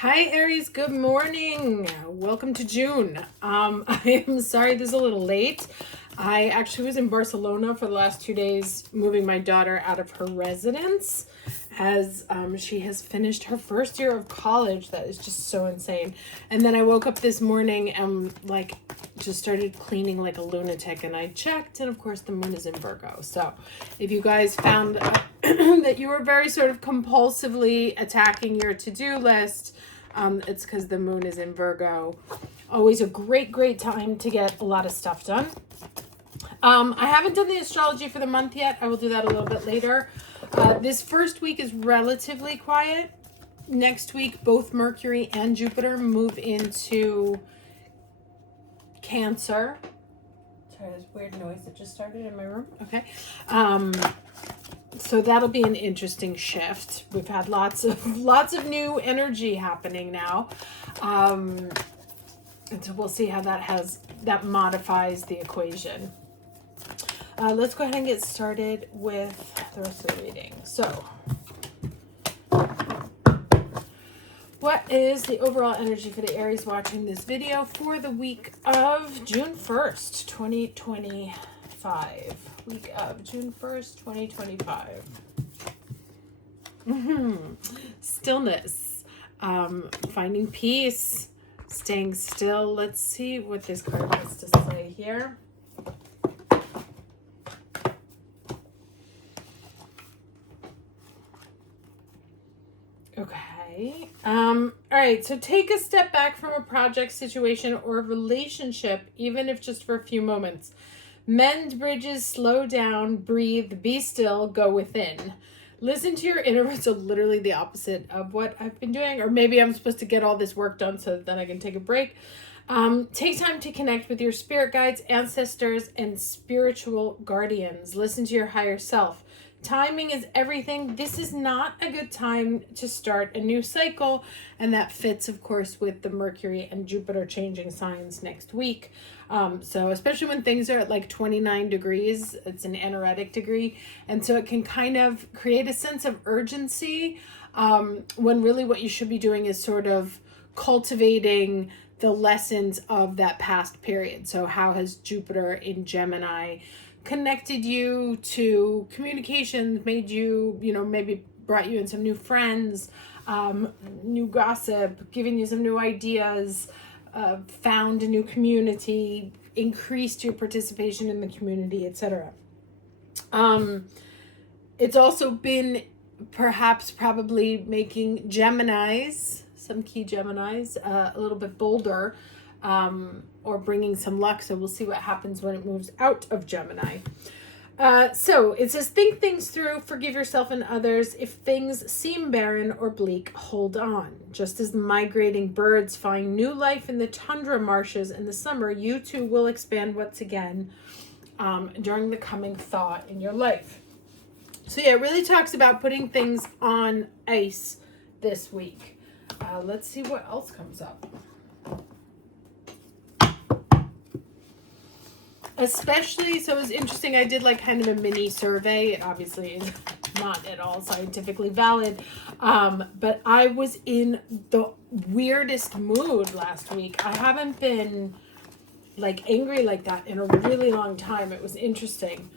Hi Aries, good morning. Welcome to June. I am sorry this is a little late. I actually was in Barcelona for the last 2 days moving my daughter out of her residence as she has finished her first year of college. That is just so insane. And then I woke up this morning and just started cleaning like a lunatic, and I checked, and of course the moon is in Virgo. So if you guys found that you were very sort of compulsively attacking your to-do list, it's because the moon is in Virgo. Always a great time to get a lot of stuff done. I haven't done the astrology for the month yet. I will do that a little bit later. This first week is relatively quiet. Next week, both Mercury and Jupiter move into Cancer. Sorry, there's weird noise that just started in my room. Okay. So that'll be an interesting shift. We've had lots of new energy happening now. And so we'll see how that modifies the equation. Let's go ahead and get started with the rest of the reading. So, what is the overall energy for the Aries watching this video for the week of June 1st, 2025? Week of June 1st, 2025. Stillness. Finding peace. Staying still. Let's see what this card has to say here. Okay. All right. So take a step back from a project, situation, or relationship, even if just for a few moments. Mend bridges, slow down, breathe, be still, go within. Listen to your inner. So literally the opposite of what I've been doing. Or maybe I'm supposed to get all this work done so that then I can take a break. Take time to connect with your spirit guides, ancestors, and spiritual guardians. Listen to your higher self. Timing is everything. This is not a good time to start a new cycle. And that fits, of course, with the Mercury and Jupiter changing signs next week. So especially when things are at like 29 degrees, it's an anaretic degree. And so it can kind of create a sense of urgency when really what you should be doing is sort of cultivating the lessons of that past period. So how has Jupiter in Gemini connected you to communications, made you, maybe brought you in some new friends, new gossip, giving you some new ideas, found a new community, increased your participation in the community, etc. It's also been probably making Geminis, some key Geminis, a little bit bolder, or bringing some luck. So we'll see what happens when it moves out of Gemini. So it says, think things through, forgive yourself and others. If things seem barren or bleak, hold on. Just as migrating birds find new life in the tundra marshes in the summer, you too will expand once again during the coming thaw in your life. So yeah, it really talks about putting things on ice this week. Let's see what else comes up. Especially, so it was interesting, I did like kind of a mini survey. It obviously is not at all scientifically valid, but I was in the weirdest mood last week. I haven't been like angry like that in a really long time. It was interesting.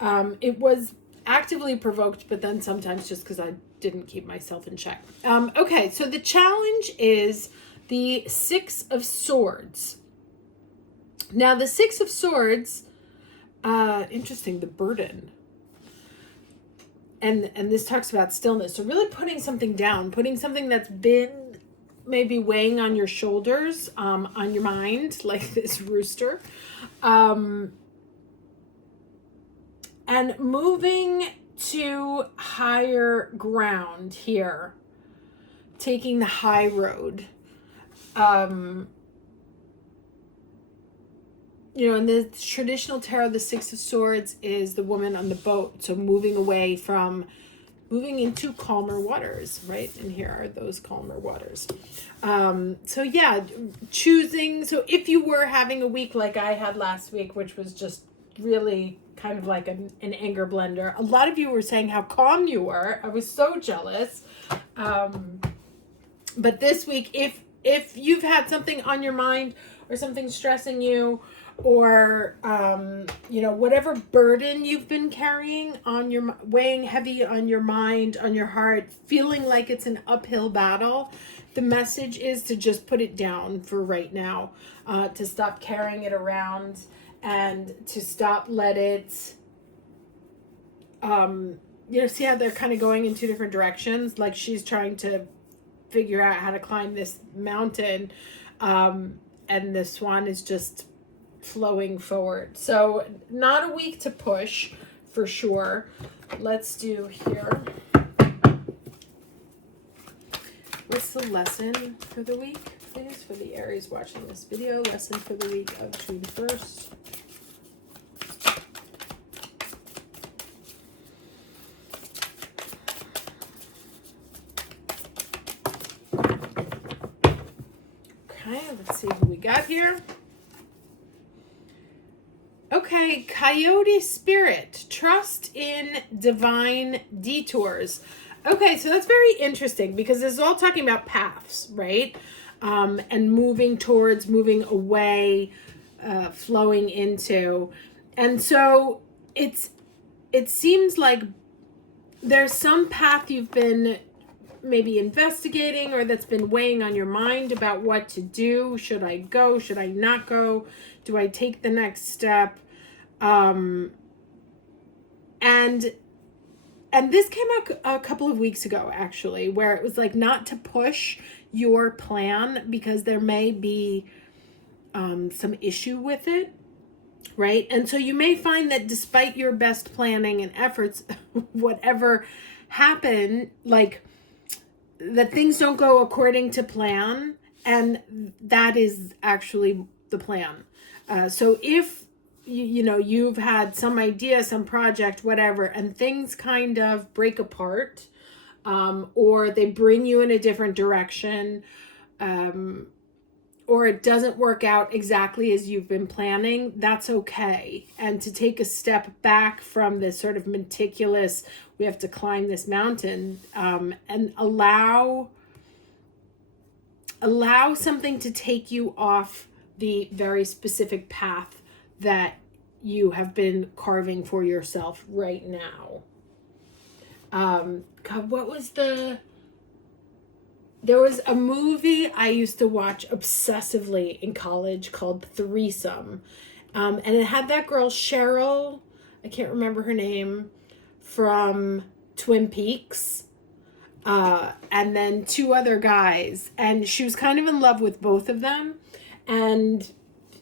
It was actively provoked, but then sometimes just because I didn't keep myself in check. Okay, so the challenge is the Six of Swords. Now, the Six of Swords, interesting, the burden. And this talks about stillness. So really putting something down, putting something that's been maybe weighing on your shoulders, on your mind, like this rooster. And moving to higher ground here. Taking the high road. In the traditional tarot, the Six of Swords is the woman on the boat. So moving into calmer waters, right? And here are those calmer waters. So yeah, choosing. So if you were having a week like I had last week, which was just really kind of like an anger blender. A lot of you were saying how calm you were. I was so jealous. But this week, if you've had something on your mind or something stressing you, or you know, whatever burden you've been carrying on your, weighing heavy on your mind, on your heart, feeling like it's an uphill battle, the message is to just put it down for right now, to stop carrying it around, and to stop let it, you know, see how they're kind of going in two different directions. Like she's trying to figure out how to climb this mountain, and this one is just flowing forward. So not a week to push for sure. Let's do here. What's the lesson for the week, please, for the Aries watching this video? Lesson for the week of June 1st. Okay, let's see who we got here. Okay, Coyote Spirit, trust in divine detours. Okay, so that's very interesting because this is all talking about paths, right? And moving towards, moving away, flowing into. And so it seems like there's some path you've been maybe investigating, or that's been weighing on your mind about what to do. Should I go? Should I not go? Do I take the next step? And this came out a couple of weeks ago, actually, where it was like not to push your plan because there may be some issue with it, right? And so you may find that despite your best planning and efforts, whatever happened, like that things don't go according to plan, and that is actually the plan. So if you know, you've had some idea, some project, whatever, and things kind of break apart, or they bring you in a different direction, or it doesn't work out exactly as you've been planning, that's okay. And to take a step back from this sort of meticulous, we have to climb this mountain, and allow something to take you off the very specific path that you have been carving for yourself right now. God, what was there was a movie I used to watch obsessively in college called Threesome. And it had that girl, Cheryl, I can't remember her name, from Twin Peaks. And then two other guys. And she was kind of in love with both of them. And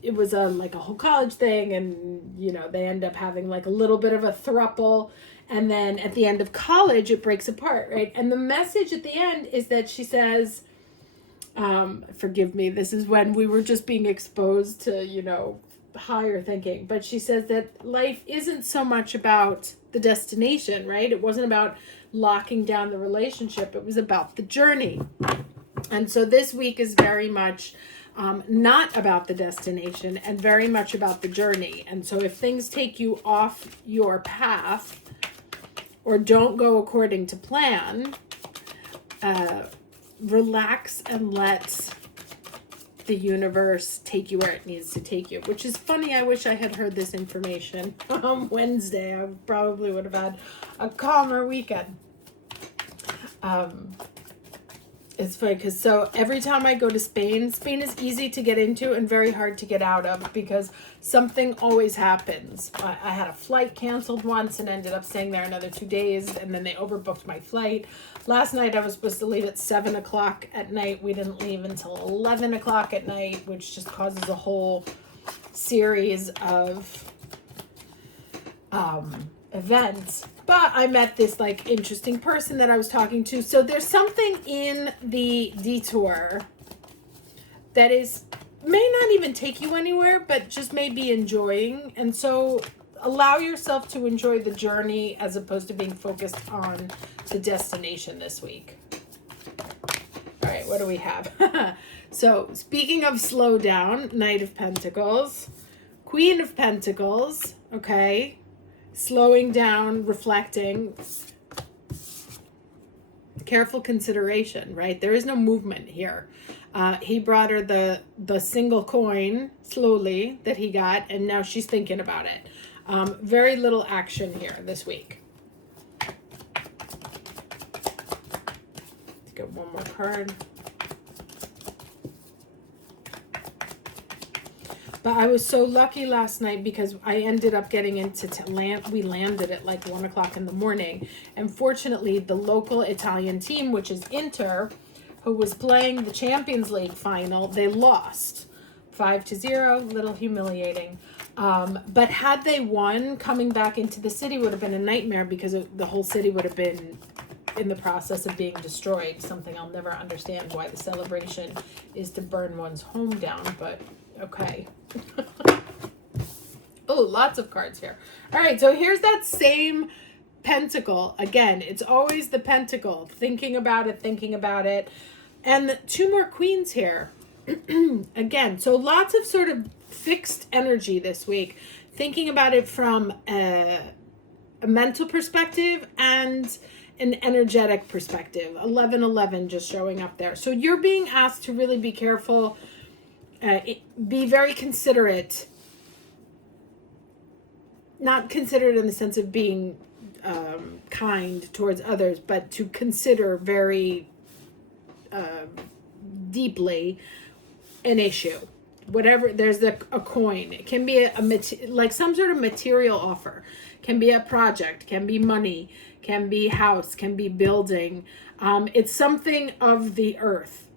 it was like a whole college thing, and you know, they end up having like a little bit of a throuple, and then at the end of college it breaks apart, right? And the message at the end is that she says, forgive me, this is when we were just being exposed to, you know, higher thinking, but she says that life isn't so much about the destination, right? It wasn't about locking down the relationship, it was about the journey. And so this week is very much not about the destination and very much about the journey. And so if things take you off your path or don't go according to plan, relax and let the universe take you where it needs to take you. Which is funny, I wish I had heard this information on Wednesday. I probably would have had a calmer weekend. It's funny because so every time I go to Spain is easy to get into and very hard to get out of because something always happens. I had a flight canceled once and ended up staying there another 2 days, and then they overbooked my flight. Last night I was supposed to leave at 7 o'clock at night. We didn't leave until 11 o'clock at night, which just causes a whole series of events. But I met this like interesting person that I was talking to. So there's something in the detour that may not even take you anywhere, but just may be enjoying. And so allow yourself to enjoy the journey as opposed to being focused on the destination this week. All right, what do we have? So speaking of slow down, Knight of Pentacles, Queen of Pentacles, okay. Slowing down, reflecting. careful consideration, right? There is no movement here. He brought her the single coin slowly that he got, and now she's thinking about it. Very little action here this week. Let's get one more card. But I was so lucky last night because I ended up getting into we landed at like 1 o'clock in the morning. And fortunately, the local Italian team, which is Inter, who was playing the Champions League final, they lost 5-0, little humiliating. But had they won, coming back into the city would have been a nightmare because the whole city would have been in the process of being destroyed. Something I'll never understand, why the celebration is to burn one's home down, but okay. Oh, lots of cards here. All right, so here's that same pentacle. Again, it's always the pentacle. Thinking about it. And 2 more queens here. Again, so lots of sort of fixed energy this week. Thinking about it from a mental perspective and an energetic perspective. 11-11 just showing up there. So you're being asked to really be careful. Be very considerate, not considerate in the sense of being kind towards others, but to consider very deeply an issue. Whatever, there's a coin. It can be like some sort of material offer. Can be a project, can be money, can be house, can be building. It's something of the earth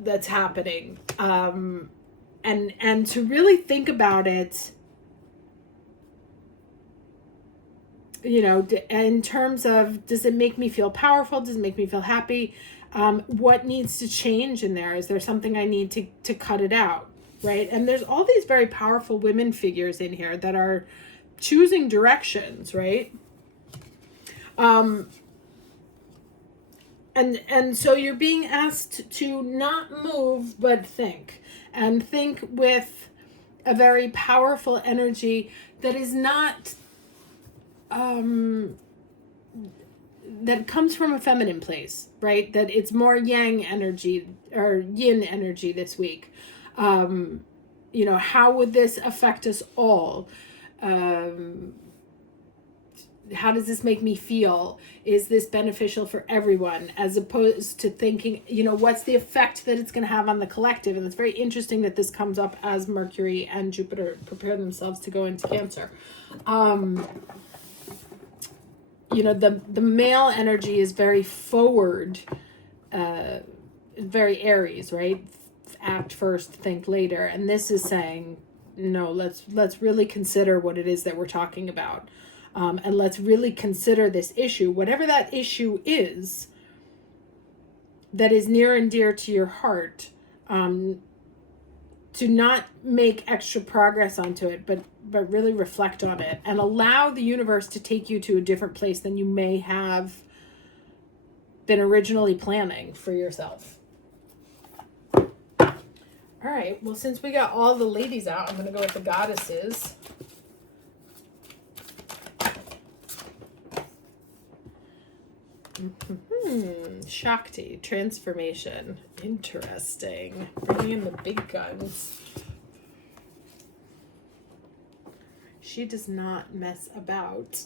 that's happening, and to really think about it, you know, in terms of, does it make me feel powerful? Does it make me feel happy? What needs to change in there? Is there something I need to cut it out, right? And there's all these very powerful women figures in here that are choosing directions, right? And so you're being asked to not move, but think. And think with a very powerful energy that is not, that comes from a feminine place, right? That it's more yang energy or yin energy this week. You know, how would this affect us all? How does this make me feel? Is this beneficial for everyone? As opposed to thinking, you know, what's the effect that it's going to have on the collective? And it's very interesting that this comes up as Mercury and Jupiter prepare themselves to go into Cancer. You know, the male energy is very forward, very Aries, right? Act first, think later. And this is saying, no, let's really consider what it is that we're talking about. And let's really consider this issue, whatever that issue is, that is near and dear to your heart, to not make extra progress onto it, but really reflect on it and allow the universe to take you to a different place than you may have been originally planning for yourself. All right, well, since we got all the ladies out, I'm going to go with the goddesses. Shakti, transformation. Interesting. Bringing in the big guns. She does not mess about.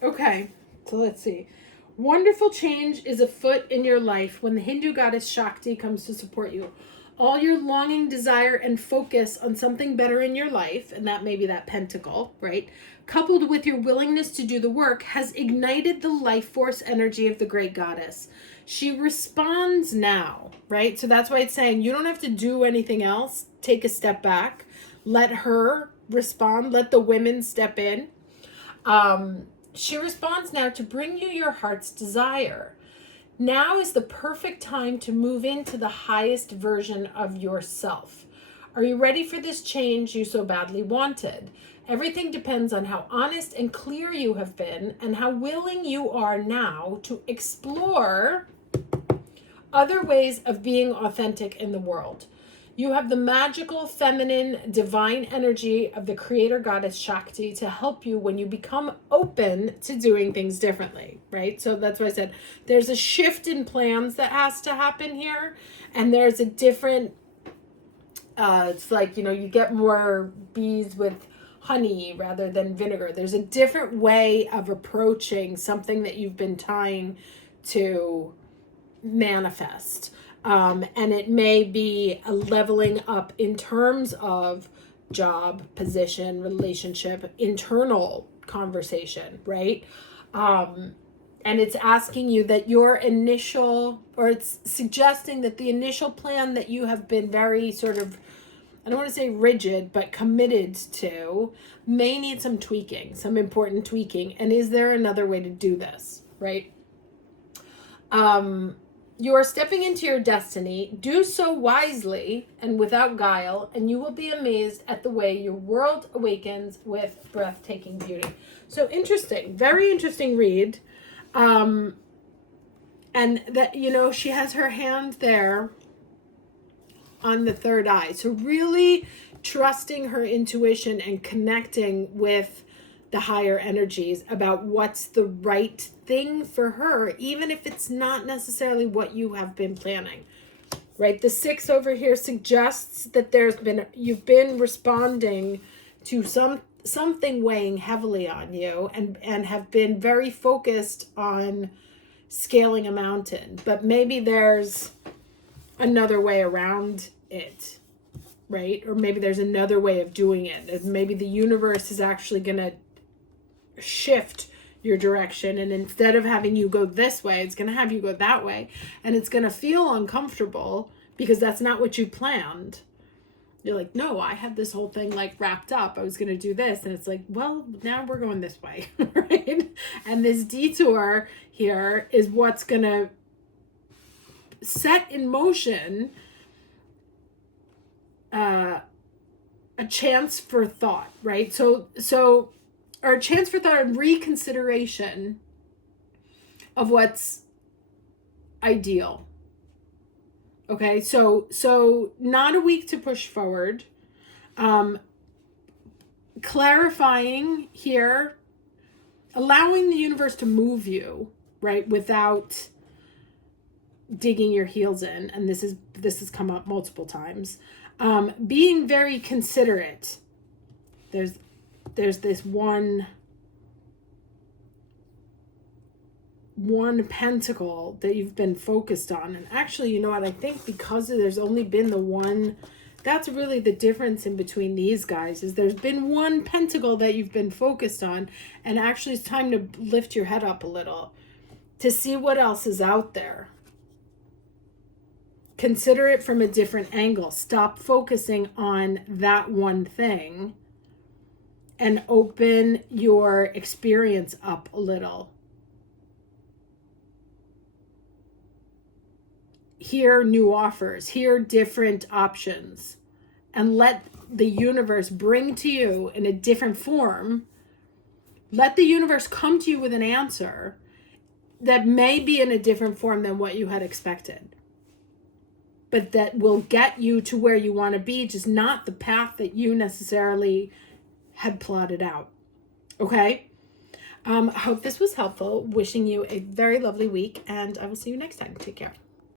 Okay, so let's see. Wonderful change is afoot in your life when the Hindu goddess Shakti comes to support you. All your longing, desire, and focus on something better in your life, and that may be that pentacle, right? Coupled with your willingness to do the work, has ignited the life force energy of the great goddess. She responds now, right? So that's why it's saying you don't have to do anything else. Take a step back. Let her respond. Let the women step in. She responds now to bring you your heart's desire. Now is the perfect time to move into the highest version of yourself. Are you ready for this change you so badly wanted? Everything depends on how honest and clear you have been and how willing you are now to explore other ways of being authentic in the world. You have the magical, feminine, divine energy of the creator goddess Shakti to help you when you become open to doing things differently, right? So that's why I said there's a shift in plans that has to happen here. And there's a different, it's like, you get more bees with honey rather than vinegar. There's a different way of approaching something that you've been trying to manifest. And it may be a leveling up in terms of job, position, relationship, internal conversation, right? And it's asking you that your initial, or it's suggesting that the initial plan that you have been very sort of, I don't want to say rigid, but committed to, may need some tweaking, some important tweaking. And is there another way to do this, right? You are stepping into your destiny. Do so wisely and without guile, and you will be amazed at the way your world awakens with breathtaking beauty. So interesting, very interesting read. And that, she has her hand there on the third eye. So really trusting her intuition and connecting with the higher energies about what's the right thing for her, even if it's not necessarily what you have been planning, right? The 6 over here suggests that you've been responding to something weighing heavily on you and have been very focused on scaling a mountain, but maybe there's another way around it, right? Or maybe there's another way of doing it. Maybe the universe is actually going to shift your direction, and instead of having you go this way, it's going to have you go that way, and it's going to feel uncomfortable because that's not what you planned. You're like, no, I had this whole thing like wrapped up. I was going to do this, and it's like, well, now we're going this way, right? And this detour here is what's going to set in motion a chance for thought, right? So or a chance for thought and reconsideration of what's ideal. Okay, so not a week to push forward. Clarifying here, allowing the universe to move you, right, without digging your heels in, and this has come up multiple times. Being very considerate. There's this one pentacle that you've been focused on. And actually, you know what? I think because there's only been the one, that's really the difference in between these guys, is there's been one pentacle that you've been focused on. And actually, it's time to lift your head up a little to see what else is out there. Consider it from a different angle. Stop focusing on that one thing and open your experience up a little. Hear new offers, hear different options, and let the universe bring to you in a different form. Let the universe come to you with an answer that may be in a different form than what you had expected, but that will get you to where you want to be, just not the path that you necessarily had plotted out. Okay? I hope this was helpful. Wishing you a very lovely week, and I will see you next time. Take care.